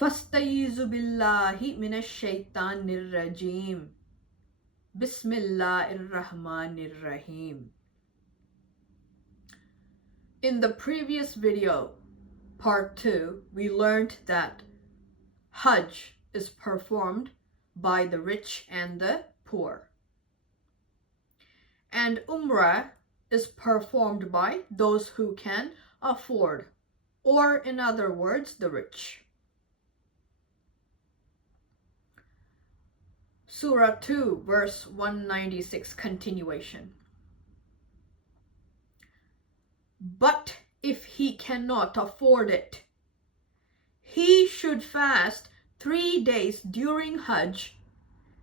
Fasta'izu billahi minash shaitanir rajim. Bismillahir Rahmanir Rahim. In the previous video, part 2, we learned that Hajj is performed by the rich and the poor. And Umrah is performed by those who can afford, or in other words, the rich. Surah 2, verse 196, continuation. But if he cannot afford it, he should fast 3 days during Hajj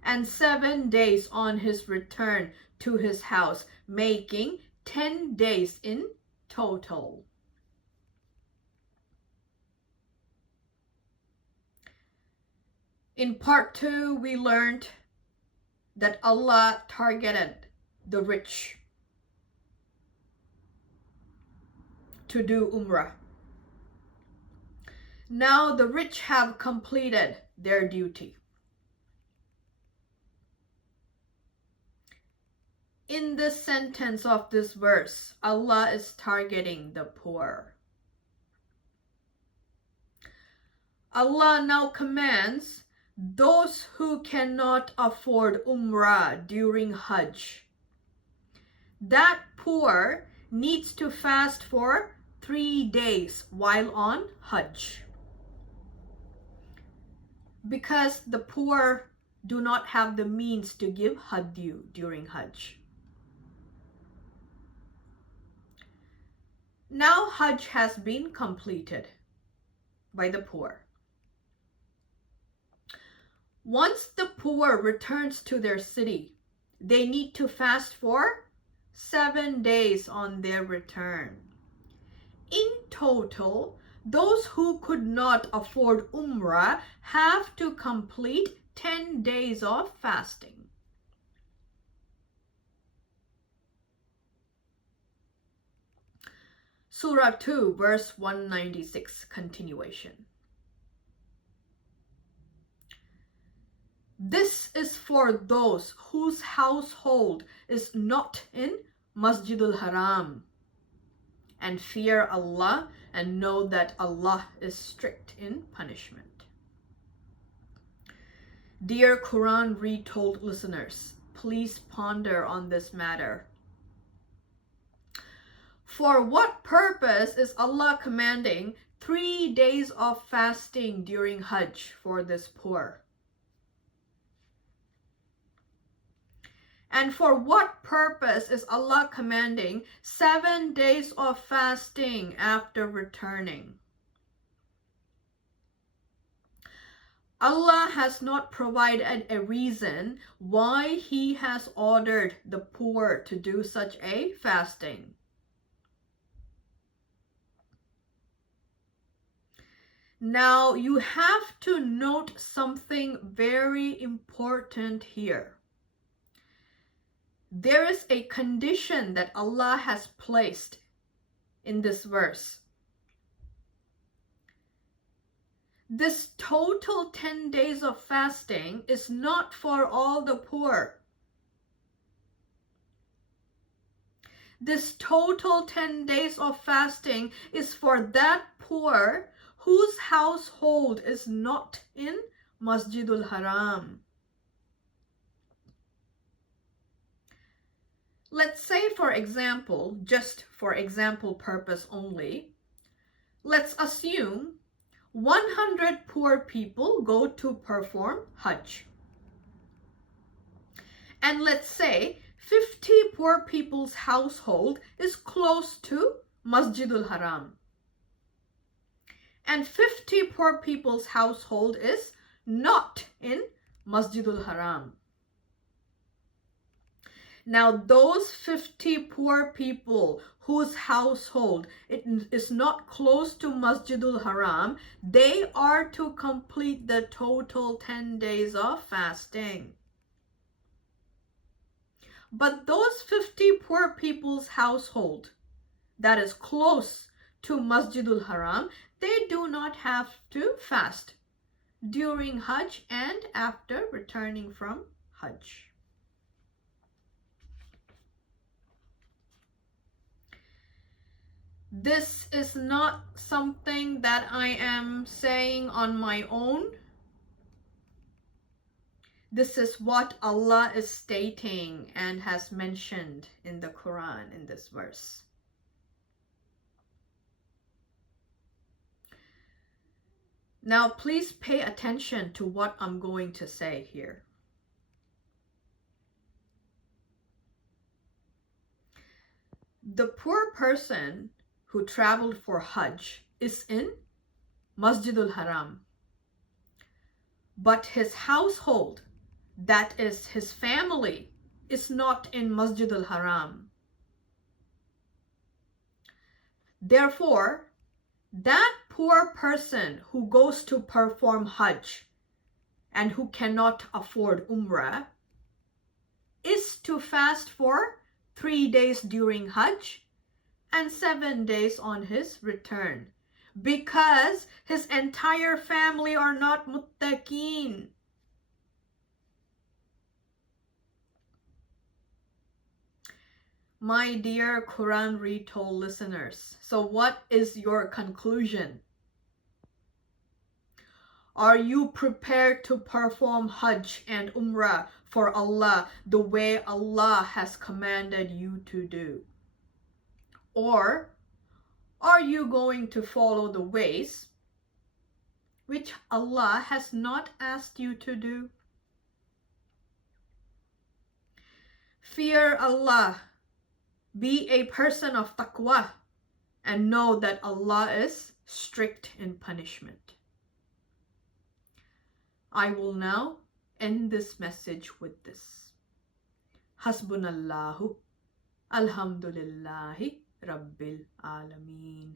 and 7 days on his return to his house, making 10 days in total. In part 2, we learned that Allah targeted the rich to do Umrah. Now the rich have completed their duty. In this sentence of this verse, Allah is targeting the poor. Allah now commands those who cannot afford Umrah during Hajj. That poor needs to fast for 3 days while on Hajj, because the poor do not have the means to give hadyu during Hajj. Now Hajj has been completed by the poor. Once the poor returns to their city, they need to fast for 7 days on their return. In total, those who could not afford Umrah have to complete 10 days of fasting. Surah 2, verse 196, continuation. This is for those whose household is not in Masjid-ul-Haram, and fear Allah and know that Allah is strict in punishment. Dear Quran Retold listeners, please ponder on this matter. For what purpose is Allah commanding 3 days of fasting during Hajj for this poor? And for what purpose is Allah commanding 7 days of fasting after returning? Allah has not provided a reason why He has ordered the poor to do such a fasting. Now you have to note something very important here. There is a condition that Allah has placed in this verse. This total 10 days of fasting is not for all the poor. This total 10 days of fasting is for that poor whose household is not in Masjid-ul-Haram. Let's say, for example, just for example purpose only, let's assume 100 poor people go to perform Hajj. And let's say 50 poor people's household is close to Masjid-ul-Haram. And 50 poor people's household is not in Masjid-ul-Haram. Now those 50 poor people whose household is not close to Masjid-ul-Haram, they are to complete the total 10 days of fasting. But those 50 poor people's household that is close to Masjid-ul-Haram, they do not have to fast during Hajj and after returning from Hajj. This is not something that I am saying on my own. This is what Allah is stating and has mentioned in the Quran in this verse. Now, please pay attention to what I'm going to say here. The poor person who traveled for Hajj is in Masjid-ul-Haram, but his household, that is his family, is not in Masjid-ul-Haram. Therefore, that poor person who goes to perform Hajj and who cannot afford Umrah is to fast for 3 days during Hajj and 7 days on his return, because his entire family are not muttaqeen. My dear Quran Retold listeners, so what is your conclusion? Are you prepared to perform Hajj and Umrah for Allah the way Allah has commanded you to do? Or are you going to follow the ways which Allah has not asked you to do? Fear Allah, be a person of taqwa, and know that Allah is strict in punishment. I will now end this message with this. Hasbunallahu, alhamdulillahi, Rabbil Alameen.